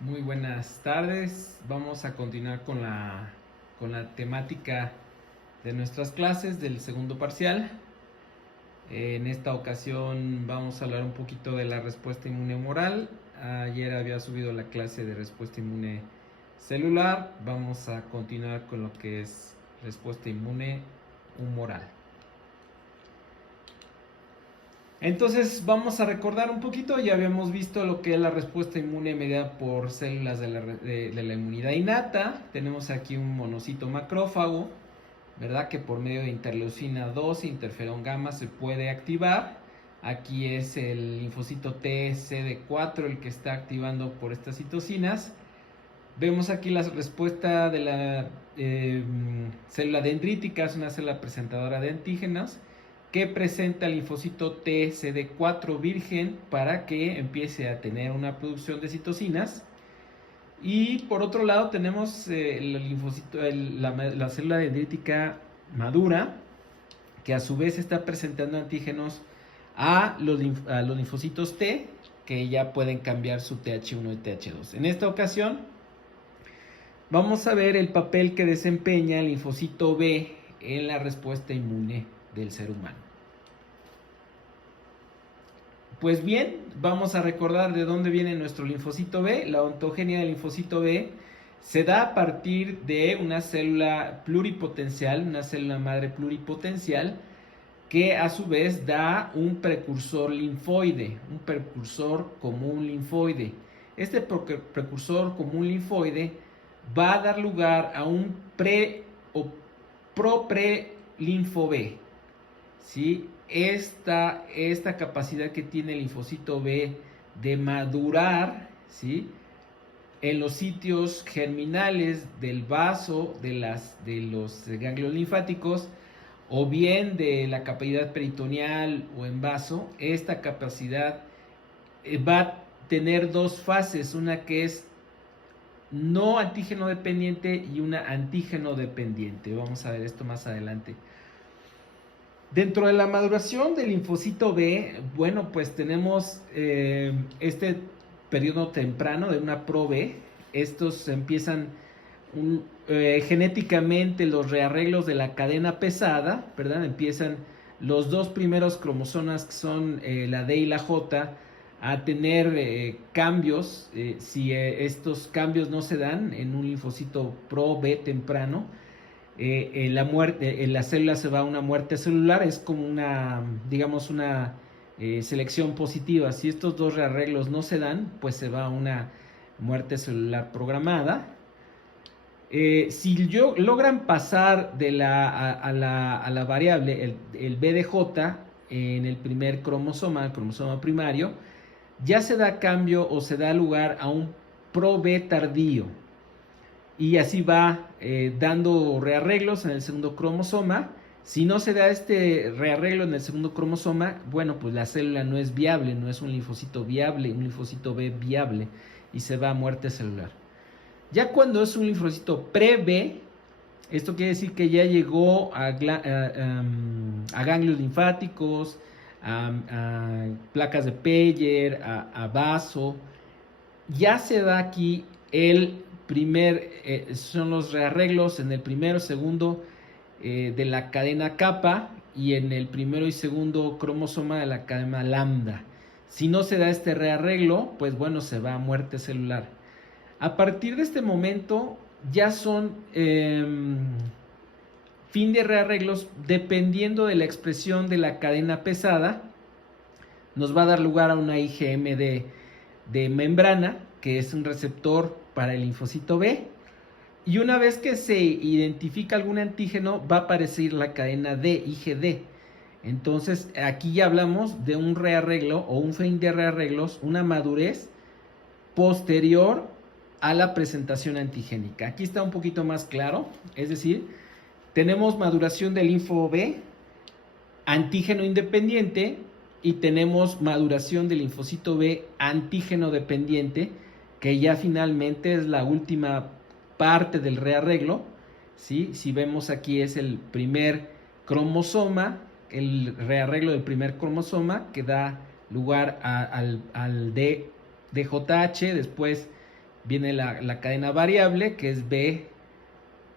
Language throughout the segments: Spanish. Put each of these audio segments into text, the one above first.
Muy buenas tardes. Vamos a continuar con la temática de nuestras clases del segundo parcial. En esta ocasión vamos a hablar un poquito de la respuesta inmune humoral. Ayer había subido la clase de respuesta inmune celular. Vamos a continuar con lo que es respuesta inmune humoral. Entonces vamos a recordar un poquito, ya habíamos visto lo que es la respuesta inmune mediada por células de la inmunidad innata. Tenemos aquí un monocito macrófago, ¿verdad? Que por medio de interleucina 2 e interferón gamma se puede activar. Aquí es el linfocito T CD4 el que está activando por estas citocinas. Vemos aquí la respuesta de la célula dendrítica, es una célula presentadora de antígenos que presenta el linfocito TCD4 virgen para que empiece a tener una producción de citocinas. Y por otro lado tenemos la célula dendrítica madura, que a su vez está presentando antígenos a los linfocitos T, que ya pueden cambiar su TH1 y TH2. En esta ocasión vamos a ver el papel que desempeña el linfocito B en la respuesta inmune del ser humano. Pues bien, vamos a recordar de dónde viene nuestro linfocito B. La ontogenia del linfocito B se da a partir de una célula pluripotencial, una célula madre pluripotencial, que a su vez da un precursor linfoide, un precursor común linfoide. Este precursor común linfoide va a dar lugar a un pre o pro-pre-linfo B, ¿sí? Esta capacidad que tiene el linfocito B de madurar, ¿sí?, en los sitios germinales del vaso de los ganglios linfáticos, o bien de la cavidad peritoneal o en vaso. Esta capacidad va a tener dos fases, una que es no antígeno dependiente y una antígeno dependiente. Vamos a ver esto más adelante. Dentro de la maduración del linfocito B, bueno, pues tenemos este periodo temprano de una pro-B. Estos empiezan genéticamente los rearreglos de la cadena pesada, ¿verdad? Empiezan los dos primeros cromosomas, que son la D y la J, a tener cambios. Si estos cambios no se dan en un linfocito pro-B temprano, la célula se va a una muerte celular. Es como una, digamos, una selección positiva. Si estos dos rearreglos no se dan, pues se va a una muerte celular programada. Si logran pasar a la variable el BDJ en el primer cromosoma, el cromosoma primario, ya se da cambio o se da lugar a un pro-B tardío. Y así va dando rearreglos en el segundo cromosoma. Si no se da este rearreglo en el segundo cromosoma, bueno, pues la célula no es viable, no es un linfocito viable, un linfocito B viable, y se va a muerte celular. Ya cuando es un linfocito pre-B, esto quiere decir que ya llegó a ganglios linfáticos, a placas de Peyer, a vaso. Ya se da aquí el son los rearreglos en el primero, segundo de la cadena kappa, y en el primero y segundo cromosoma de la cadena lambda. Si no se da este rearreglo, pues bueno, se va a muerte celular. A partir de este momento ya son fin de rearreglos dependiendo de la expresión de la cadena pesada. Nos va a dar lugar a una IgM de membrana, que es un receptor para el linfocito B, y una vez que se identifica algún antígeno va a aparecer la cadena D, IgD. Entonces aquí ya hablamos de un rearreglo o un fin de rearreglos, una madurez posterior a la presentación antigénica. Aquí está un poquito más claro, es decir, tenemos maduración del linfo B, antígeno independiente, y tenemos maduración del linfocito B antígeno dependiente, que ya finalmente es la última parte del rearreglo, ¿sí? Si vemos aquí es el primer cromosoma, el rearreglo del primer cromosoma que da lugar al DJH, después viene la cadena variable, que es B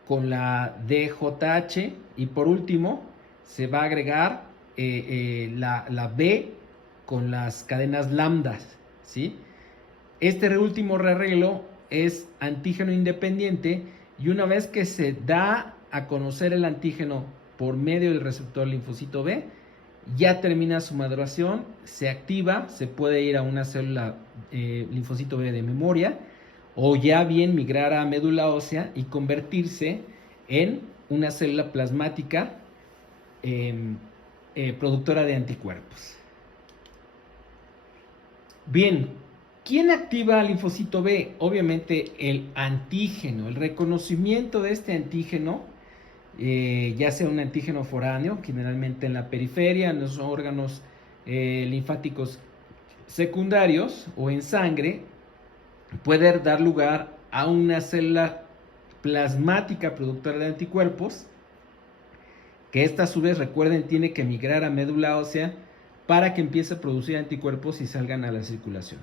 con la DJH, y por último se va a agregar la B con las cadenas lambdas, ¿sí? Este último rearreglo es antígeno independiente, y una vez que se da a conocer el antígeno por medio del receptor linfocito B, ya termina su maduración, se activa, se puede ir a una célula linfocito B de memoria, o ya bien migrar a médula ósea y convertirse en una célula plasmática productora de anticuerpos. Bien, ¿quién activa al linfocito B? Obviamente el antígeno, el reconocimiento de este antígeno, ya sea un antígeno foráneo, generalmente en la periferia, en los órganos linfáticos secundarios o en sangre, puede dar lugar a una célula plasmática productora de anticuerpos, que esta a su vez, recuerden, tiene que migrar a médula ósea para que empiece a producir anticuerpos y salgan a la circulación.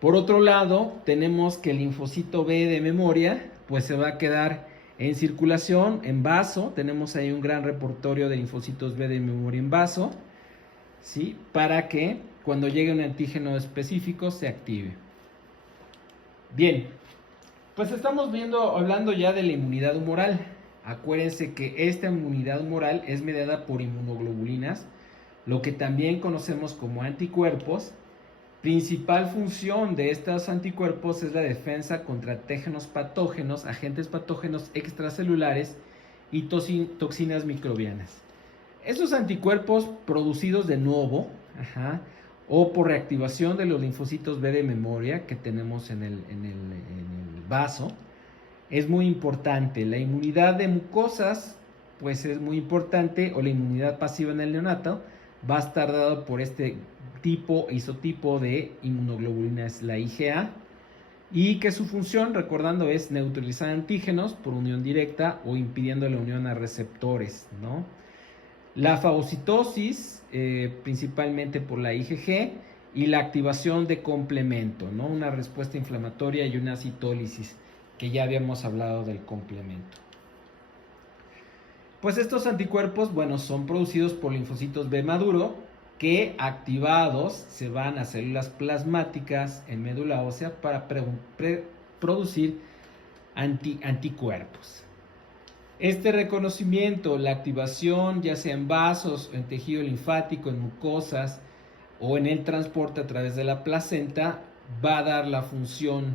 Por otro lado, tenemos que el linfocito B de memoria, pues se va a quedar en circulación, en vaso. Tenemos ahí un gran repertorio de linfocitos B de memoria en vaso, ¿sí? Para que cuando llegue un antígeno específico se active. Bien, pues estamos hablando ya de la inmunidad humoral. Acuérdense que esta inmunidad humoral es mediada por inmunoglobulinas, lo que también conocemos como anticuerpos. Principal función de estos anticuerpos es la defensa contra patógenos, agentes patógenos extracelulares y toxinas microbianas. Estos anticuerpos producidos de nuevo, o por reactivación de los linfocitos B de memoria que tenemos en el vaso, es muy importante. La inmunidad de mucosas, pues es muy importante, o la inmunidad pasiva en el neonato, va a estar dado por este isotipo de inmunoglobulina, es la IgA, y que su función, recordando, es neutralizar antígenos por unión directa o impidiendo la unión a receptores, ¿no? La fagocitosis, principalmente por la IgG, y la activación de complemento, ¿no? Una respuesta inflamatoria y una citólisis, que ya habíamos hablado del complemento. Pues estos anticuerpos, bueno, son producidos por linfocitos B maduro, que activados se van a células plasmáticas en médula ósea para producir anticuerpos. Este reconocimiento, la activación, ya sea en vasos, en tejido linfático, en mucosas o en el transporte a través de la placenta, va a dar la función,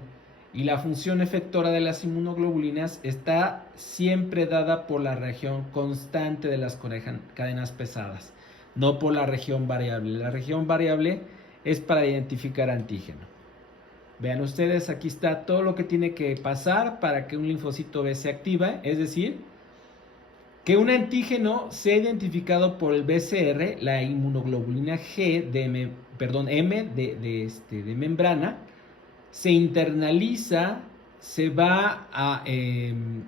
y la función efectora de las inmunoglobulinas está siempre dada por la región constante de las cadenas pesadas, no por la región variable. La región variable es para identificar antígeno. Vean ustedes, aquí está todo lo que tiene que pasar para que un linfocito B se active, es decir, que un antígeno sea identificado por el BCR, la inmunoglobulina M de membrana, se internaliza, se va en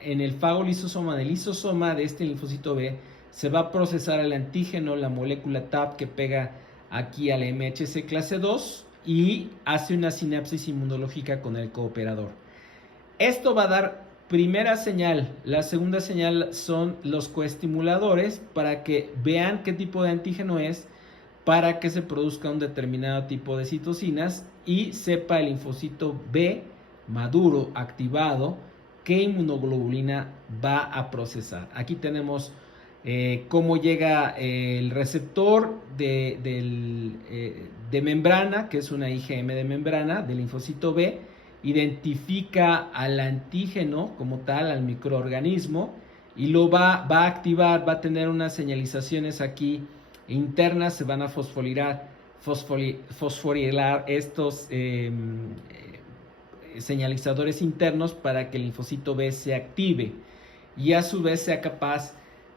el fagolisosoma del lisosoma de este linfocito B, se va a procesar el antígeno, la molécula TAP que pega aquí a la MHC clase 2, y hace una sinapsis inmunológica con el cooperador. Esto va a dar primera señal. La segunda señal son los coestimuladores, para que vean qué tipo de antígeno es, para que se produzca un determinado tipo de citocinas y sepa el linfocito B maduro, activado, qué inmunoglobulina va a procesar. Aquí tenemos cómo llega el receptor de membrana, que es una IgM de membrana del linfocito B, identifica al antígeno como tal, al microorganismo, y lo va a activar, va a tener unas señalizaciones aquí internas, se van a fosforilar estos señalizadores internos para que el linfocito B se active y a su vez sea capaz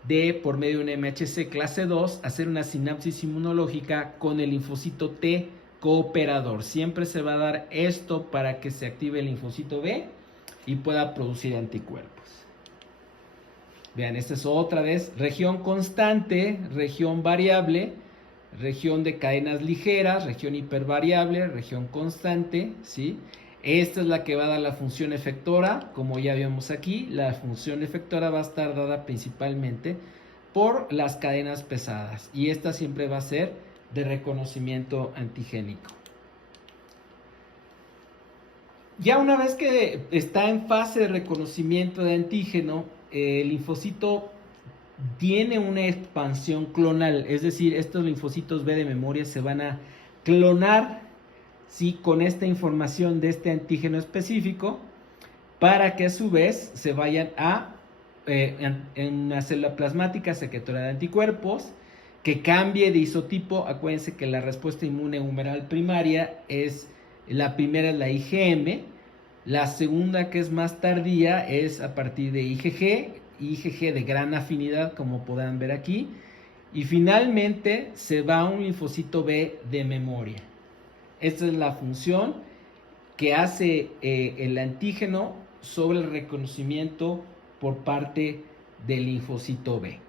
de, por medio de un MHC clase 2, hacer una sinapsis inmunológica con el linfocito T cooperador. Siempre se va a dar esto para que se active el linfocito B y pueda producir anticuerpos. Vean, esta es otra vez región constante, región variable, región de cadenas ligeras, región hipervariable, región constante, ¿sí? Esta es la que va a dar la función efectora, como ya vimos aquí. La función efectora va a estar dada principalmente por las cadenas pesadas, y esta siempre va a ser de reconocimiento antigénico. Ya una vez que está en fase de reconocimiento de antígeno, el linfocito tiene una expansión clonal, es decir, estos linfocitos B de memoria se van a clonar, ¿sí?, con esta información de este antígeno específico, para que a su vez se vayan a en una célula plasmática secretora de anticuerpos, que cambie de isotipo. Acuérdense que la respuesta inmune humoral primaria es, la primera es la IgM, la segunda, que es más tardía, es a partir de IgG de gran afinidad, como podrán ver aquí, y finalmente se va a un linfocito B de memoria. Esta es la función que hace el antígeno sobre el reconocimiento por parte del linfocito B.